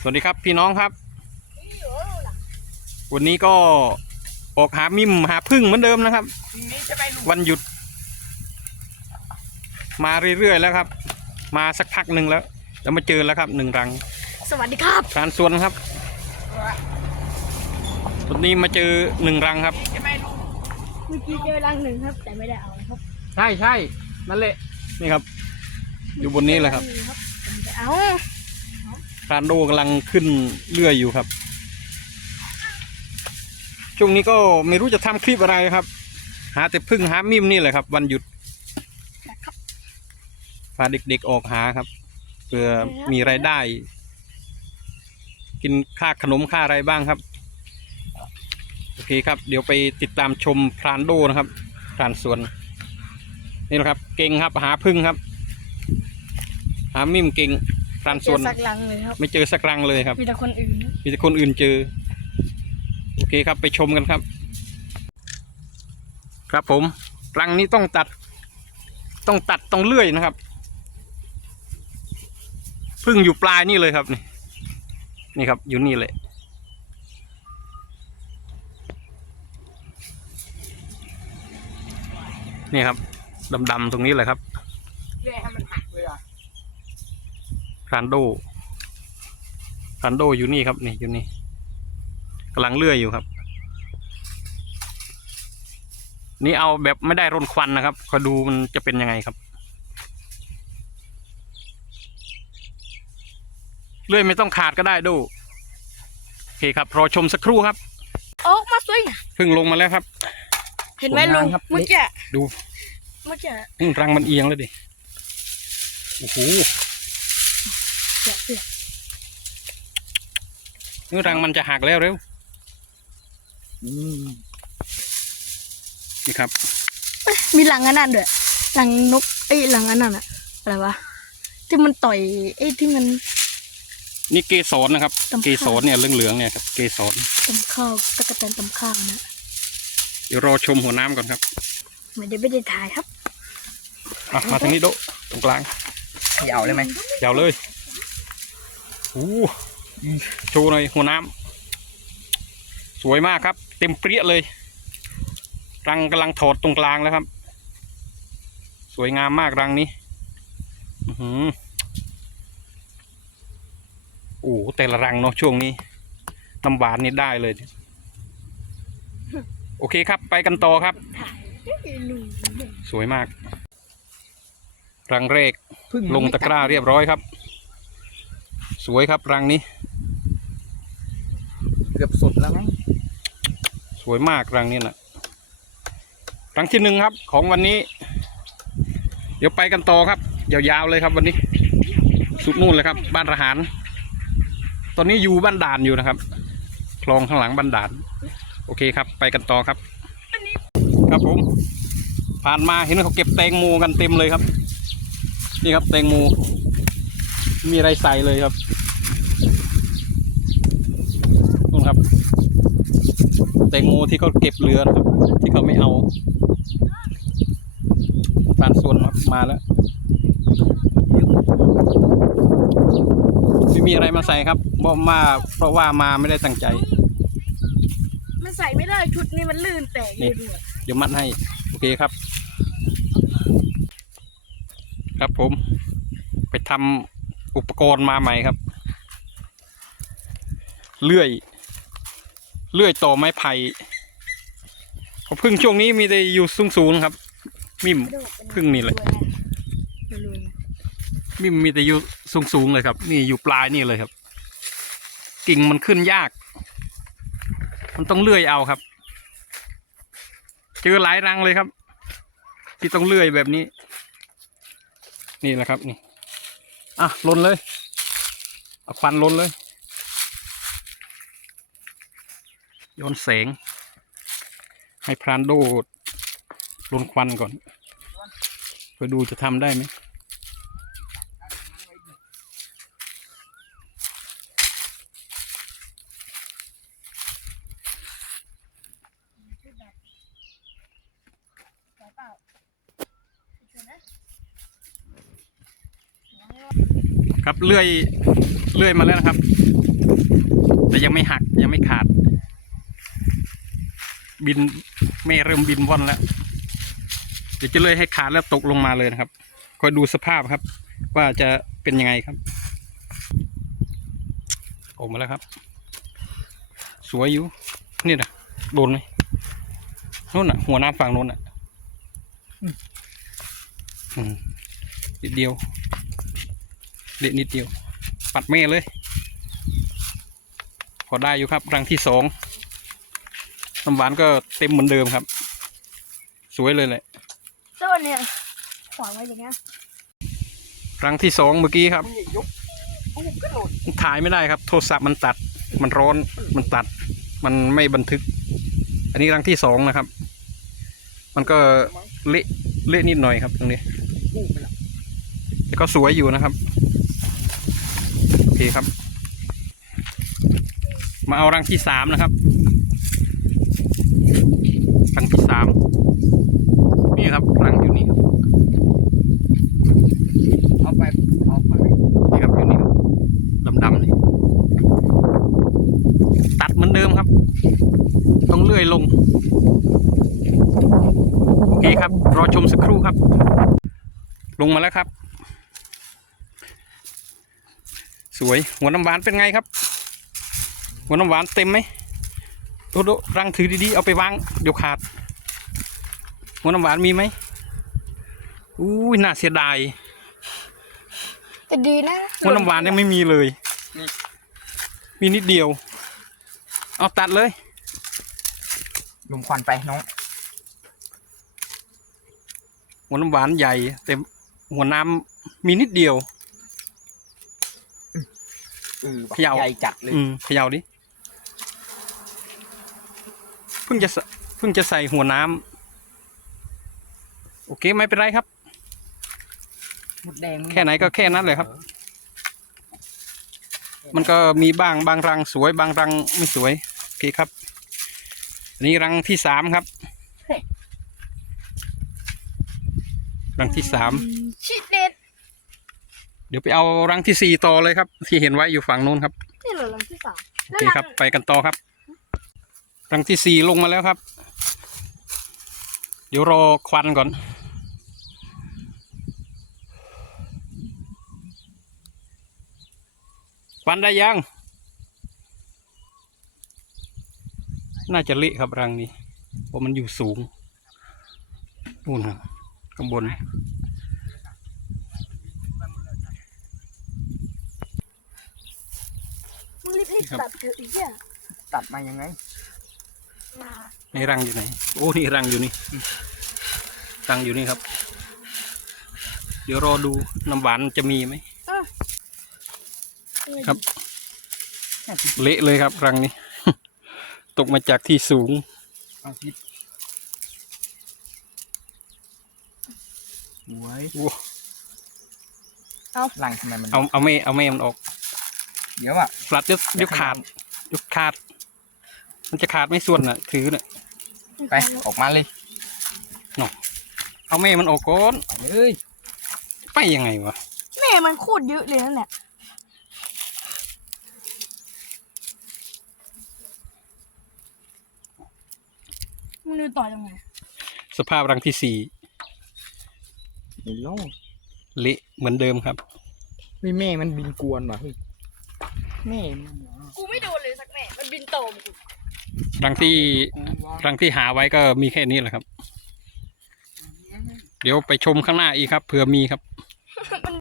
สวัสดีครับพี่น้องครับ วันนี้ก็ออกหามิมหาพึ่งเหมือนเดิมนะครับ วันหยุด มาเรื่อยๆแล้วครับ มาสักพักหนึ่งแล้ว แล้วมาเจอแล้วครับหนึ่งรัง สวัสดีครับการสวนครับวันนี้มาเจอหนึ่งรังครับเมื่อกี้เจอรังหนึ่งครับ แต่ไม่ได้เอาครับ ใช่ใช่นั่นแหละนี่ครับ อยู่บนนี้แหละครับงงครับแต่ไม่ได้เอา พรานโดกำลังขึ้นเรื่อยอยู่ครับ ช่วงนี้ก็ไม่รู้จะทำคลิปอะไรครับ หาแต่พึ่งหามิมนี่แหละครับ วันหยุดพาเด็กๆออกหาครับเพื่อมีรายได้ กินค่าขนมค่าอะไรบ้างครับ โอเคครับ เดี๋ยวไปติดตามชมพรานโดนะครับพรานสวน นี่แหละครับ เก่งครับ หาพึ่งครับ หามิมเก่ง พรานสเจวอนสักรังเลยครับ ไม่เจอสักรังเลยครับ มีแต่คนอื่นครับมีแต่คนอื่นเจอ โอเคครับไปชมกันครับ ครับผมรังนี้ต้องตัด ต้องตัดต้องเลื่อยนะครับพึ่งอยู่ปลายนี่เลยครับนี่นี่ครับอยู่นี่เลยนี่ครับดำๆตรงนี้เลยครับ รานโดพรานโดอยู่นี่ครับนี่อยู่นี่กำลังเลื่อยอยู่ครับ นี่เอาแบบไม่ได้รนควันนะครับคอยดูมันจะเป็นยังไงครับ เลื่อยไม่ต้องขาดก็ได้ดูโอเคครับ รอชมสักครู่ครับออกมาสวยงามเพิ่งลงมาแล้วครับ เห็นไหมสวยลุงามงครับ เมื่อกี้ดู เมื่อกี้อืมรังมันเอียงแล้วดิโอ้โห เสียเสีย นี่รังมันจะหักแล้วเร็วอืมนี่ครับมีหลังอันนั้นด้วยหลังนกไอ้ยหลังอันนั้นอะอะไรวะที่มันต่อยไอ้ที่มัน นี่เกสรนะครับ ตำข้าว เกสรเนี่ยเหลืองๆเนี่ยครับเกสรตำข้าวตะกะแตนตำข้าวนะเดี๋ยวรอชมหัวน้ำก่อนครับไม่ได้ไม่ได้ถ่ายครับ อะมาทางนี้โดะตรงกลาง ยาวเลยไหมยาวเลยโอ้ โชว์หน่อยหัวน้ำสวยมากครับ เต็มเปรี้ยเลยรังกำลังถอดตรงกลางแล้วครับ สวยงามมากรังนี้อือหือโอ้แต่ละรังเนาะช่วงนี้น้ำหวานนี่ได้เลย โอเคครับ ไปกันต่อครับ สวยมาก รังแรกพึ่งลงตะกร้าเรียบร้อยครับ สวยครับรังนี้เกือบสุดแล้วมั้งสวยมากรังนี้นะรังที่หนึ่งครับ ของวันนี้ เดี๋ยวไปกันต่อครับยาวๆเลยครับวันนี้ สุดนู่นเลยครับ บ้านระหาร ตอนนี้อยู่บ้านด่านอยู่นะครับคลองข้างหลังบ้านด่าน โอเคครับ ไปกันต่อครับ ครับผม ผ่านมาเห็นเขาเก็บแตงโมกันเต็มเลยครับ นี่ครับแตงโมมีอะไรใส่เลยครับ นู่นครับแตงโมที่เขาเก็บเหลือนะครับ ที่เขาไม่เอาผ่านส่วนครับมาแล้ว ไม่มีอะไรมาใส่ครับบอกมาเพราะว่ามาไม่ได้ตั้งใจ มันใส่ไม่ได้ชุดนี้มันลื่นแตกอยู่ด้วยเดี๋ยวมัดให้ โอเคครับ ครับผม ไปทำอุปกรณ์มาใหม่ครับ เลื่อย เลื่อยต่อไม้ไผ่เพราะพึ่งช่วงนี้มีแต่อยู่สูงๆครับ มิมพึ่งนี่แหละไม่รู้นะมิมมีแต่อยู่สูงๆเลยครับ นี่อยู่ปลายนี่เลยครับ กิ่งมันขึ้นยาก มันต้องเลื่อยเอาครับ เจอหลายรังเลยครับ ที่ต้องเลื่อยแบบนี้ นี่แหละครับนี่อะลนเลยเอาควันลนเลยโย้อนแสง ให้พรานโดดลนควันก่อนเพื่อดูจะทำได้ไหมครับเลื่อยเลื่อยมาแล้วนะครับ แต่ยังไม่หักยังไม่ขาด บินไม่เริ่มบินว่อนแล้ว เดี๋ยวจะเลยให้ขาดแล้วตกลงมาเลยนะครับคอยดูสภาพครับ ว่าจะเป็นยังไงครับ ออกมาแล้วครับ สวยอยู่นี่นะโดนไหมนู่นน่ะ หัวน้ำฝั่งนู้นน่ะอืมนิดเดียวเด็ดนิดเดียว ปัดแม่เลย พอได้อยู่ครับรังที่สอง น้ำหวานก็เต็มเหมือนเดิมครับ สวยเลยแหละต้นเนี่ยขวางไว้อย่างเงี้ยรังที่สองเมื่อกี้ครับมึงอย่ายกโอ้ก็โดดถ่ายไม่ได้ครับ โทรศัพท์มันตัด มันร้อนมันตัด มันไม่บันทึก อันนี้รังที่สองนะครับ มันก็เละเละนิดหน่อยครับตรงนี้กู้ไปละแต่ก็สวยอยู่นะครับโอเคครับ มาเอารังที่สามนะครับ รังที่สามนี่ครับรังอยู่นี่ครับเอาไปเอาไปนี่ครับอยู่นี่ครับดำๆนี่ตัดเหมือนเดิมครับ ต้องเลื่อยลงโอเคครับ รอชมสักครู่ครับ ลงมาแล้วครับ สวยหัวน้ำหวานเป็นไงครับ หัวน้ำหวานเต็มไหม โดโดรังถือดีๆ เอาไปวาง เดี๋ยวขาดหัวน้ำหวานมีไหมอุ้ยน่าเสียดายแต่ดีนะหัวน้ำหวานยังไม่มีเลย มีนิดเดียว เอาตัดเลยลมควันไปน้องหัวน้ำหวานใหญ่ แต่หัวน้ำมีนิดเดียวเออว่ะเขย่าใหญ่จัดเลยอืมเขย่าดิเพิ่งจะใส่เพิ่งจะใส่หัวน้ำโอเคไม่เป็นไรครับ หมดแดงแค่ไหนก็แค่นั้นเลยครับ มันก็มีบ้างบางรังสวยบางรังไม่สวยโอเคครับอันนี้รังที่สามครับ รังที่สามชิดเด็ดเดี๋ยวไปเอารังที่สี่ต่อเลยครับ ที่เห็นไว้อยู่ฝั่งนู้นครับนี่เหรอหลังที่สามโอเคครับ ไปกันต่อครับ รังที่สี่ลงมาแล้วครับ เดี๋ยวรอควันก่อน ควันได้ยัง น่าจะเละครับรังนี้เพราะมันอยู่สูงนู่นครับข้างบนมึงรีบๆตัดเถอะไอ้เหี้ยตัดมายังไง ในรังอยู่ไหน โอ้นี่รังอยู่นี่ รังอยู่นี่ครับ เดี๋ยวรอดูน้ำหวานจะมีไหมเออครับ เละเลยครับ รังนี้ ตกมาจากที่สูงเอาทิศหวยโอ้ลังทำไมมัน เอาเอาไม่เอาไม่มันออก เดี๋ยวอะฟลัดยกยกขาดยกขาด มันจะขาดไม่ส่วนน่ะ ถือน่ะไปออกมาเลยเอาแม่มันออกก่อนไปเลยไปยังไงวะแม่มันโคตรเยอะเลยนั่นแหละมึงดูต่อยยังไงสภาพรังที่สี่ไม่รอดเละเหมือนเดิมครับเฮ้ยแม่มันบินกวนว่ะเฮ้ยแม่มันเหรอ กูไม่โดนเลยสักแม่ มันบินตมกู รังที่รังที่หาไว้ก็มีแค่นี้แหละครับ เดี๋ยวไปชมข้างหน้าอีกครับเผื่อมีครับ มัน